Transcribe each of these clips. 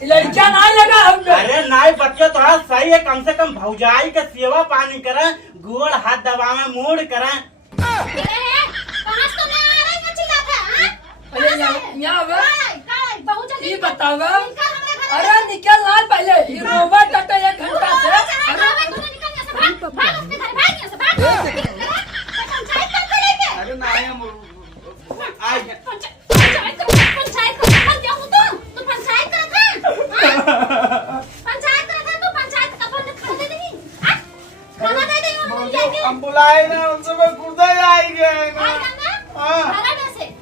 लड़का ना लगा हमको। अरे नाई बच्चों तो सही है, कम से कम भौजाई के सेवा पानी करें, गोड़ हाथ दबावे मोड़ करें। अरे यहाँ ये बताओ, अरे निकल ना पहले, ये रोबोट कटे 1 घंटा से। अरे नाई हम बुलाए ना उनसे, मैं खुद ही आएंगे।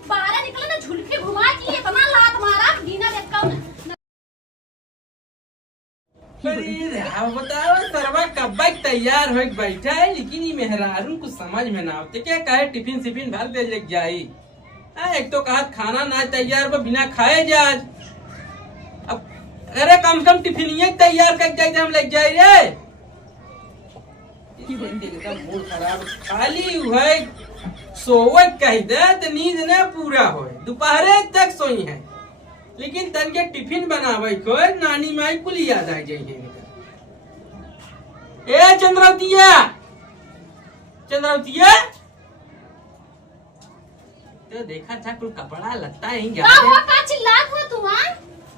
बाहर निकले ना झुलकी घुमा की इतना लात मारा गीना देखा ना। बताओ सरवा कब तैयार हो बैठा है, लेकिन ये मेहरारू को समझ में ना आते क्या कहे टिफिन सिफिन भर दे लेके जाई। एक तो कहा खाना ना तैयार पर बिना खाए जा। अब अरे कम से कम टिफिन तैयार कर जाए हम लेके जाए रे। मूड खराब खाली है, सोवे कह दे तो नींद न पूरा हो, दोपहरे तक सोई है, लेकिन तन के टिफिन बनावे को नानी माई कुल याद आ जाए। ए चंद्रावतिया, चंद्रावतिया तो देखा था कुल कपड़ा लत्ता ही का चिल्लात हो तू?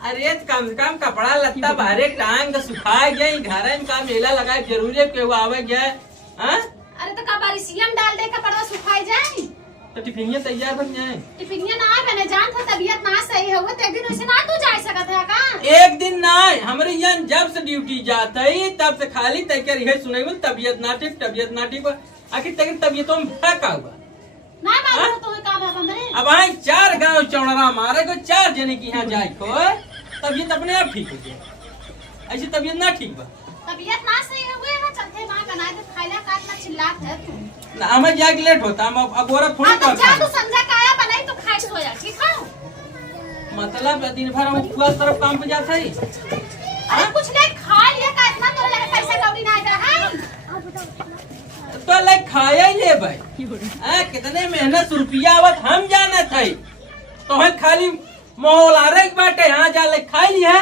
अरे कम से कम कपड़ा लत्ता बाहरे टांग के सुखा गए, घर में का मेला लगा जरूरी है केहू आवे गए। अरे तो का बारिशियम डाल दे कपड़ा सुखाई जाए तो टिफिनिया तैयार बन जाए। टिफिनिया ना बने जान था तबीयत ना सही है, वो एक दिन वैसे ना तू जा सकत है का? एक दिन ना हमारे यहाँ जब से ड्यूटी जाता है तब से खाली तैयार यही सुने तबीयत ना ठीक, तबीयत ना ठीक। आखिर तबीयतों में का हुआ ना मालूम तो का बाबा मेरे। अब आई 4 गांव चौड़ा मारे को 4 जने की यहाँ जाए को तबीयत अपने आप ठीक हो जाए। ऐसी तबीयत ना ठीक बा, तबीयत ना सही है वो ना चलते वहां बनाए तो खाइला काटना चिल्लात है तू ना। हमें जाके लेट होता, हम अब औरत थोड़ी तो जा तू संजा काया बनाई तो खाए सो जा, ठीक है? मतलब दिन भर हम पूरा तरफ काम पे जाता है। अरे कुछ नहीं खा लिया का इतना तोरे लगे पैसा कौड़ी ना इधर है तो लाइक खाया ही ले भाई। कितने मेहनत रुपया आवत हम जाना था तो है खाली मोल आ रही बाटे यहाँ जा ले खाई लिया।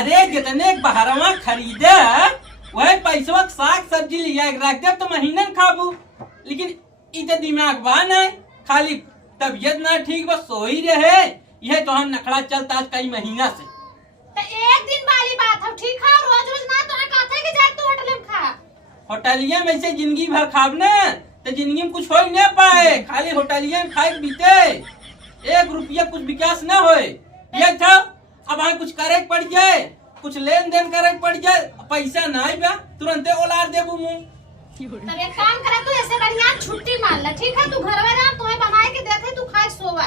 अरे जितने बहरवा खरीदे वही पैसा साग सब्जी लिया रख दे तो महीने खाबू, लेकिन इतने दिमाग बान है खाली तबीयत ना ठीक बस सोई रहे। यह तो हम नखड़ा चलता आज कई महीना से। तो एक दिन वाली बात है, ठीक है? रोज रोज ना तो कहते कि जाए तू होटल में खा। होटलिया में से जिंदगी भर खाब न तो जिंदगी में कुछ हो ही नहीं पाए, खाली होटलिया में खाए बीते 1 रुपया कुछ विकास न होए। ये था अब हमें कुछ करे पड़ जाए, कुछ लेन देन करे पड़ जाए, पैसा नहीं बा तुरंते ओलार देबू मुंह। तब एक काम करे तू ऐसे बढ़िया छुट्टी मान ले, ठीक है? तू घर में रह, तुम्हें बनाए के देखे तू खाए सोवा।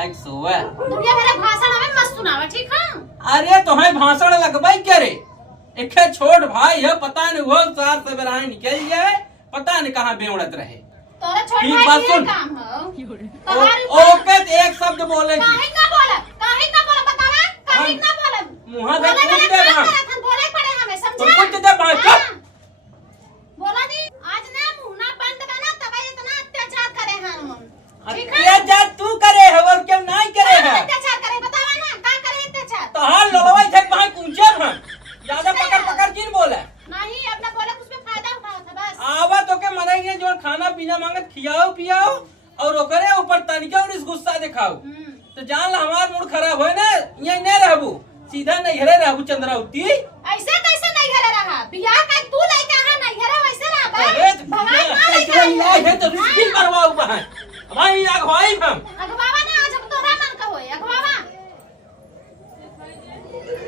आग सोवा दुनिया मेरे भाषण हमें मत सुनावा, ठीक है? अरे तो है भाषण लगवाई करे। एक छोट भाई है, पता नहीं वो 4 सवेराएं निकल जाए, पता नहीं कहाँ बेउड़त रहे। तोरा छोड़ ठीक भाई बात ये सुन। काम हो। ओके एक शब्द बोले काहे ना बोले बतावा, काहे ना बोले मुँह दे फूट दे भाई, बोले पड़े हमें, समझा? फूट दे भाई चुप। बोला दी आज ना मुंह ना बंद करना तब इतना अत्याचार करे हैं हम, ठीक है? अत्याचार तू करे है और क्यों नहीं करे है? अत्याचार करे बतावा ना का करे अत्याचार? तो हां लड़वाई थे भाई कुंचर हम ज्यादा पकड़ जिन बोले नहीं, अपना बोले कुछ में फायदा उठाओ था बस। आवा तो के मरेंगे जो खाना पीना मांगत खियाओ पियाओ और ओकरे ऊपर तनिका और इस गुस्सा दिखाओ तो जान ला हमार मूड खराब होए ना, यही नहीं रहबू, सीधा नहीं घरे रहबू। चंद्रावती ऐसे कैसे नहीं घरे रहा? बियाह का तू लेके आ नहीं घरे वैसे रहा बा। अरे भगाई ना लेके है तो रिस्की करवाओ बहन भाई अगवाई हम अगवावा ना आज हम तोरा मन का होए अगवावा।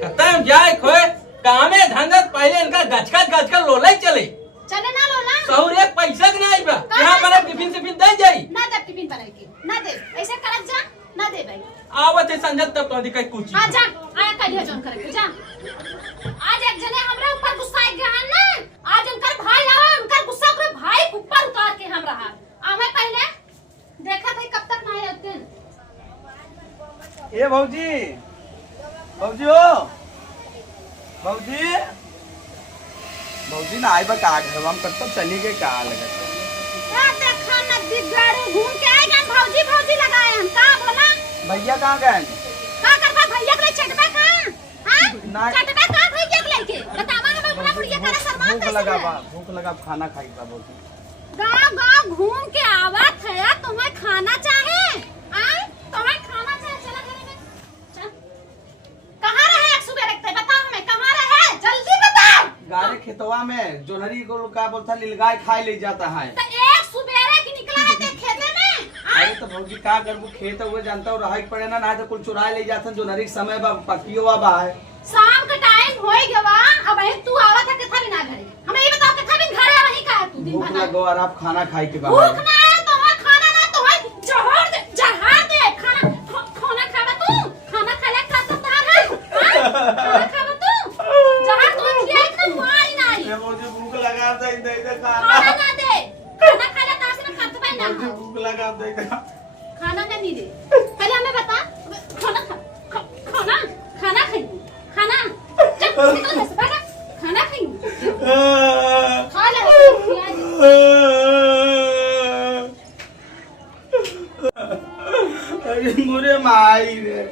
खत्म जाए खोए कामे धंधत पहले इनका गचका लोला ही चले ना लोला सहूर एक पैसा के नहीं बा यहाँ पर टिफिन सिफिन दे जाई ना दे टिफिन बनाई के ना दे, ऐसे करत जा ना दे भाई। आवत है संजत तब तो दिखाई कुछ हां जा आया कलिया जोन करे के जा। आज एक जने हमरा ऊपर गुस्सा आ गया है ना, आज उनकर भाई आवा उनकर गुस्सा करे भाई ऊपर उतार के हम रहा आवे पहले देखा थे कब तक नहीं आते। ए भौजी भौजी ओ भौजी भौजी ना आई बा का घर हम कब तक चली गए का लगा क्या देखा नदी गाड़ी घूम के आए गन भौजी भौजी लगाए हम का बोला भैया कहाँ गए का करबा भैया के चटबा का हां ना चटका का खाई के लेके बतावा हमें बड़ा बुढ़िया करे शर्मा भूख लगा बा, भूख लगा खाना खाई बा भौजी। गांव गांव घूम के आवत है तुम्हें खाना चाहे आए तुम्हें खाना चाहे चला घरे में चल कहां रहे एक सुबह रखते बताओ हमें कहां रहे जल्दी बताओ गारे खेतवा में जोनहरी को का बोलता नीलगाय खाए ले जाता है। तो एक सुबेरे की निकला है ते खेते में अरे तो भौजी का करबू खेत हुए जानता हूँ रहा पड़े ना तो कुल चुराए ले जाते जोनहरी के समय बा पकियो बा है। शाम का टाइम होई गवा अब है तू आवत है कथा भी ना घरे हमें ये बताओ कथा भी घरे वही का है तू दिन भूख भर लगो और आप खाना खाई के भूख बाद ना है तो खाना ना तो है जहर दे जहर दे खाना खाना खावा तू खाना खाले का तो तार है खाना खावा तू जहर तो खिया इतना मारी नहीं मुझे भूख लगा था इधर खाना ना दे खाना खाले तार से मैं खत्म ना मुझे भूख लगा था खाना नहीं दे पहले हमें बता खाना खाना खाना खाई खाना चल निकल से बैठा खाना खाई खा ले अरे मुरे माई रे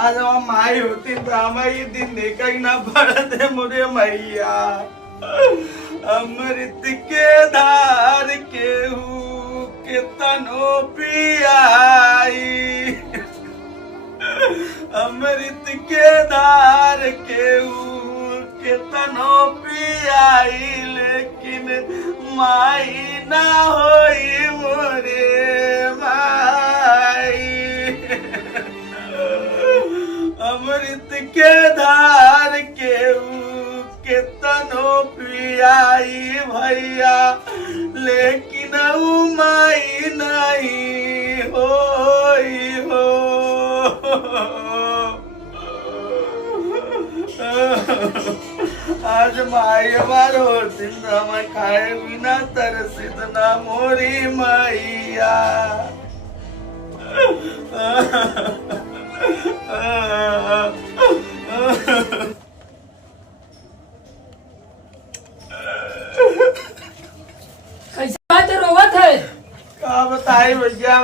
आज हम माई होती तो हमें ये दिन देखा ही ना पड़ते मुरे मैया अमृत के धार के हूँ के तनो पियाई अमृत के धार के के तनो पियाई लेकिन माई ना होई मोरे माई अमृत के धार के तनो पियाई भैया लेकिन माई नहीं होई हो आज माई हमार होती हमें खाए बिना तरसित ना मोरी मैया कैसे बात रोवत है का बताई भैया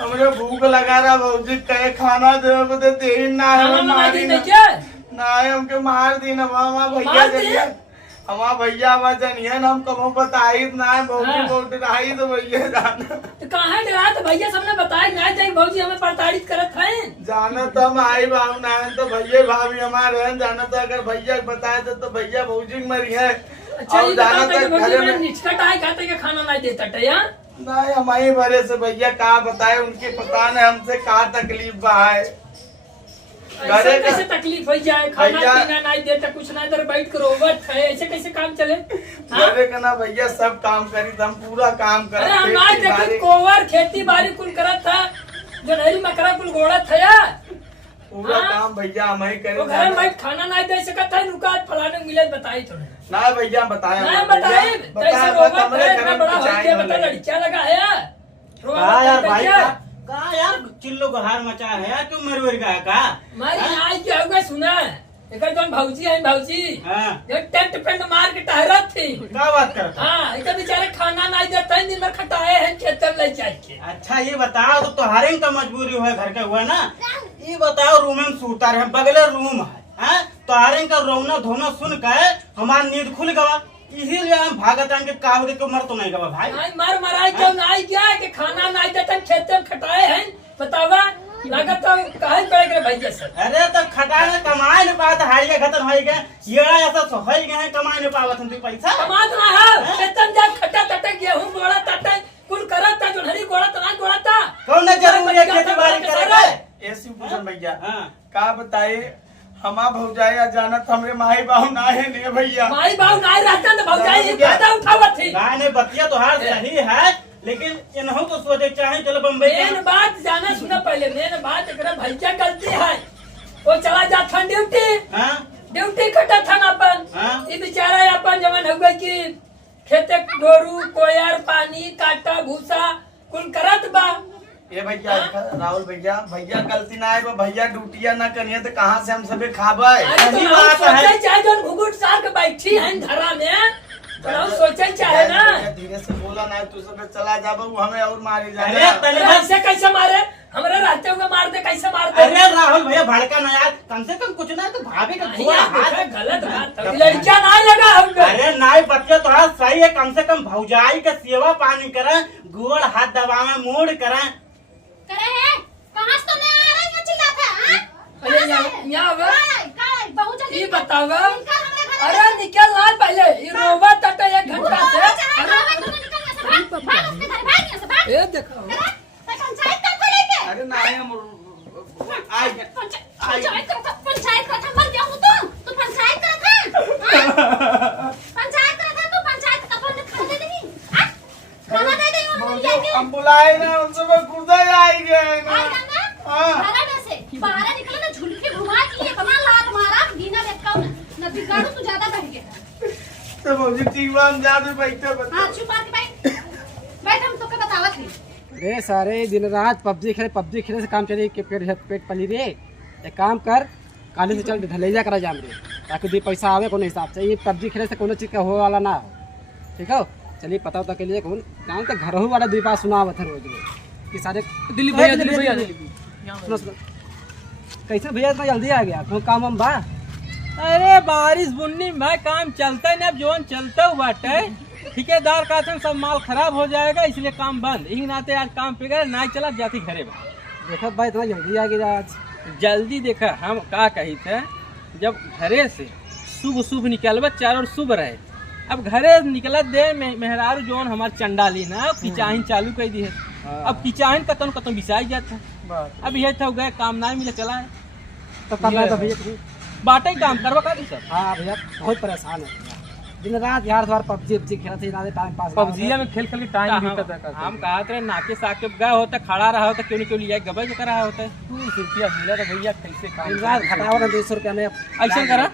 हमरे भूख लगा रहा भौजी कहे खाना दे दे ना खाना हम बना मारी दी ना क्या ना हमके मार दी ना हमारा भैया मार दी? जनिए हमारा भैया हमारा जनिए ना हम कबो बताई ना भौजी हाँ। बहुत डराई तो भैया जाना तो कहाँ डरा तो भैया सबने बताया ना जाए भौजी हमें प्रताड़ित करत है जाना तो हम आई बाबू ना तो भैया भाभी हमारे हैं जाना तो अगर भैया बताए तो भैया भौजी मरी है अच्छा और ये जाना बताओ कि तो भौजी घरे में में निचकट आए खाते के खाना नहीं देता टया नहीं हमारी भरे से भैया का बताए उनके पता नहीं हमसे का तकलीफ बा है ऐसे घरे का- कैसे तकलीफ हो जाए खाना भैया- पीना नहीं देता कुछ नहीं इधर बैठ कर रोवत है ऐसे कैसे काम चले हाँ? घरे का ना भैया सब काम करी तो हम पूरा काम अरे हम कर आज देखी कोवर खेती बाड़ी कुल करत था जनहरी मकरा कुल गोड़त है पूरा हाँ? काम भैया हम ही तो घर में करें बैठ खाना नहीं दे सकता है रुका फलाने मिले बताई थोड़े ना भैया बताया नहीं बताए कैसे रोवत है इतना बड़ा हो गया बता लड़कियां लगा है हाँ यार भाई क्या का यार चिल्लो को हार मचा है यार क्यों मरवर का है का मारी आज क्या होगा सुना एक जन भौजी है भौजी हाँ जो टेंट पेंट मार के टहरत थी क्या बात करता हाँ एक बेचारे खाना नहीं देते हैं दिन भर खटाए हैं खेत में ले जाके अच्छा ये बताओ तो तुम्हारे का मजबूरी हुआ घर का हुआ ना ये बताओ रूम में सूता रहे बगले रूम है तुम्हारे का रोना धोना सुन कर हमारा नींद खुल गवा इसीलिए हम भागत आएंगे कावड़े को मर तो नहीं गवा भाई नहीं मर मराई क्यों नहीं क्या कि खाना नहीं देते खेत में खटाए हैं बतावा लागत तो कहे पड़ेगा भैया सर अरे तो खटाने कमाए नहीं पाते हारिया खतन हो गए ये ऐसा तो हो गए कमाए नहीं पावत हम पैसा कमात ना है खेत में जा खटा तटे गेहूं गोड़ा तटे कुल करत था जो हरी गोड़ा तना गोड़ा था कौन जरूरी है खेती बाड़ी करे ऐसी पूछन भैया हाँ का बताए हमा भौजाई जानत हमरे माई बाहु ना है ने भैया माई बाबू नहीं रहता तो भौजाई फायदा उठावत थी नहीं बतिया तो हार सही है लेकिन इन्हों को सोचे चाहे चलो बम्बई मेन बात जाना सुना पहले मेन बात एकरा भैया गलती है वो चला जाता ड्यूटी हाँ ड्यूटी कटा था अपन हाँ। ये बेचारा अपन जवन हो गई कि खेते गोरू कोयर पानी काटा भूसा कुल करत बा ये भैया राहुल भैया भैया गलती ना है भैया ड्यूटिया ना करिए तो कहाँ से हम सबे खाबे अरे तो सही हम बात है। सोचे चाहे जौन घुघुट सार के बैठी है धरा में तो हम सोचे चाहे ना धीरे से बोला ना तू सबे चला जाबो हमें और मारी अरे जाए पहले अरे ऐसे कैसे मारे हमारे रहते हुए मार दे, कैसे मार दे? अरे राहुल भैया भड़का ना यार, कम से कम कुछ ना तो भाभी का नहीं थोड़ा यार, हाथ। देखा, गलत बात है। लड़कियां ना लगा हमको। अरे नाई बच्चे तो हाथ सही है, कम से कम भौजाई का सेवा पानी करें, गोड़ हाथ दबावे मोड़ करें। करे है कहां से तो नहीं आ रहा है चिल्ला था हां? अरे यहाँ काय बहुत जल्दी ये बताओगा। इनका हमारे घर अरे निकल ना पहले, ये रोवा टटा 1 घंटा से। ये देखो पंचायत कर पड़े के अरे नहीं हम आई पंचायत का था मर गया हूं तू पंचायत कर था पंचायत कर था तू पंचायत का फोन खा दे नहीं हां खाना दे दे और लेके हम बुलाए ना उनसे मैं खुद ही आई गए ना। आएगा ना हाँ। बाहर में से बाहर निकले ना झुलके घुमा के इतना लात मारा बिना देखा ना बिगाड़ू तू ज्यादा बढ़ गया तो मुझे ठीक बात जादू बैठे बता। हां चुप आके बैठ हम तो के बतावत ही रे सारे दिन रात पबजी खेले से काम चली के पेट पली रे। एक काम कर, काले से चल ढलैया करा जाम रे, ताकि 2 पैसा आवे कोनो हिसाब से। ये पबजी खेले से कोनो चीज का हो वाला ना हो, ठीक है? चलिए पता होता के लिए कौन जान तो घर हो वाला 2 बात सुनावत है रोज कि सारे दिल्ली भैया, दिल्ली भैया। सुनो सुनो, कैसे भैया इतना जल्दी आ गया? कोई काम हम बा? अरे बारिश बुन्नी में काम चलता ही नहीं, अब जोन चलता हुआ बाटे ठेकेदार का सब माल खराब हो जाएगा, इसलिए काम बंद। यही नाते आज काम पे गए ना चला जाती घरे में। देखो भाई इतना जल्दी आ गया आज। जल्दी देखा हम का कही थे, जब घरे से शुभ शुभ निकलबा चार और शुभ रहे। अब घरे निकलत दे मेहरारू जोन हमार चंडाली ना किचाहिन चालू कर दी है। अब किचाहिन कतन कतन बिसाई जाता है। अब ये था गए काम ना मिले चला है तो करना है तो भैया तुम। बाटे ही काम करवा का सब। हाँ भैया बहुत परेशान है दिन रात यार, द्वार पबजी खेला थे टाइम पास। पबजिया में खेल खेल के टाइम बीतता था। हम कहा थे नाके साके गए होता, खड़ा रहा होता, क्यों नहीं क्यों लिया गबे जो करा होता है। 200 रुपया मिला था भैया, कैसे दिन काम रात घटाओ ना 200 रुपया में। ऐसा करा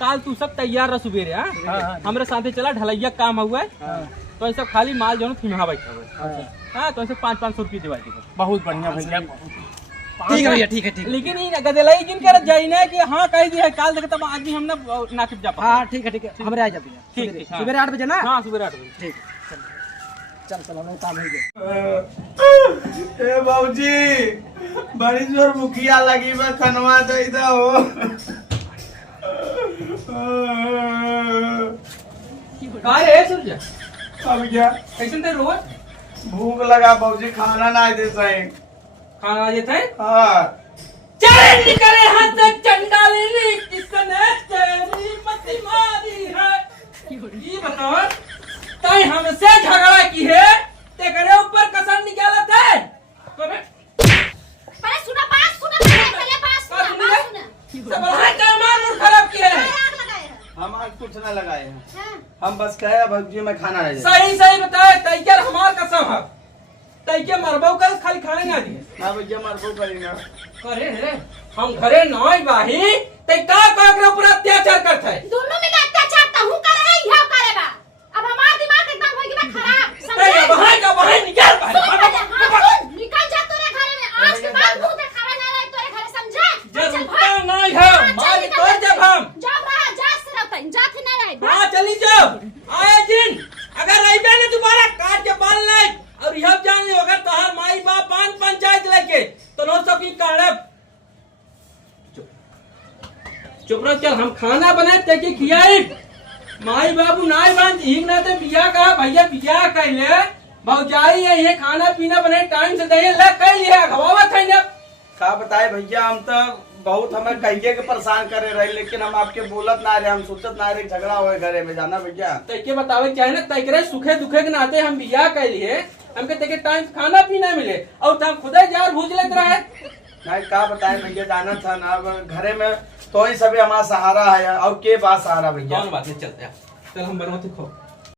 काल तू सब तैयार रह सुबेरे। हाँ हमरे साथे चला ढलैया काम हुआ है, तो ऐसा खाली माल जो फिमहा बैठा हुआ है। हाँ तो ऐसे 500-500 रुपये दिवा दी। बहुत बढ़िया भैया, ठीक है भैया, ठीक है ठीक है। लेकिन ये गदलाई जिन कर जाई ना कि हाँ कह दिया काल तक तब आज भी हम ना नाकिब जा हाँ ठीक है ठीक है, हमारे आ जा भैया। ठीक ठीक, हाँ। सुबह 8 बजे ना? हाँ सुबह 8 बजे। ठीक है, चल चल हमें काम हो गया। ए बाबूजी बड़ी जोर मुखिया लगी मैं खनवा दे इधर हो। का रे सूरज अब क्या कैसे ते रोज भूख लगा बाबूजी, खाना ना दे सही। खाना आ जाता है। हाँ चले निकले हाथ से चंडाली नी किसने तेरी मती मारी है। ये बताओ ताई हमसे झगड़ा की है ते करे ऊपर कसम निकाला थे पहले सुना पहले बात सुना सब है का मार खराब किया है। आग लगाए हैं हम आज कुछ ना लगाए हैं, हाँ। हम बस कहे बाबूजी मैं खाना रह जाए। सही सही बताए तैयार हमार कसम है, तैके मरबो कर खाली खाने ना दिए। ना भैया मरबो करेगा। अरे रे हम घरे नई बाही ते का कर ऊपर अत्याचार करता है। दोनों में अत्याचार तो हूं करे है यह करेगा। अब हमारा दिमाग एकदम हो गया खराब ते बहाय निकाल बाहर निकल जा तोरे घर में आज के बाद मुंह दिखावा ना रहे तोरे घर समझे। जब नहीं है मार तोड़ जब हम जब रहा जा से रहता जात ना रहे। हां चली जाओ आए दिन अगर रहिबे ना दोबारा काट के बाल नहीं और यह जान ले अगर तोहार माई बाप पान पंचायत लेके तो नो सकी काड़ब। चुप रह, चल हम खाना बनाए तेके खियाई। माई बाबू नाई बांध हिंग ना ते बिया का भैया बिया कहले भौजाई है ये खाना पीना बने टाइम से दे ले कह लिया घवावत है ना। का बताए भैया, हम तो बहुत हमें कहिए के परेशान करे रहे, लेकिन हम आपके बोलत ना रहे, हम सोचत ना रहे झगड़ा होए घरे में जाना भैया। तैके बतावे चाहे ना तैकरे सुखे दुखे के नाते हम बिया कह लिए हमके तेके टाइम खाना पीना मिले और तब खुदा जार भूज लेत रहे। नहीं का बताए भैया, जाना था ना अब घरे में तो ही सभी हमारा सहारा है और के बात सहारा भैया। कौन बात नहीं चलते चल हम बनवाते खो।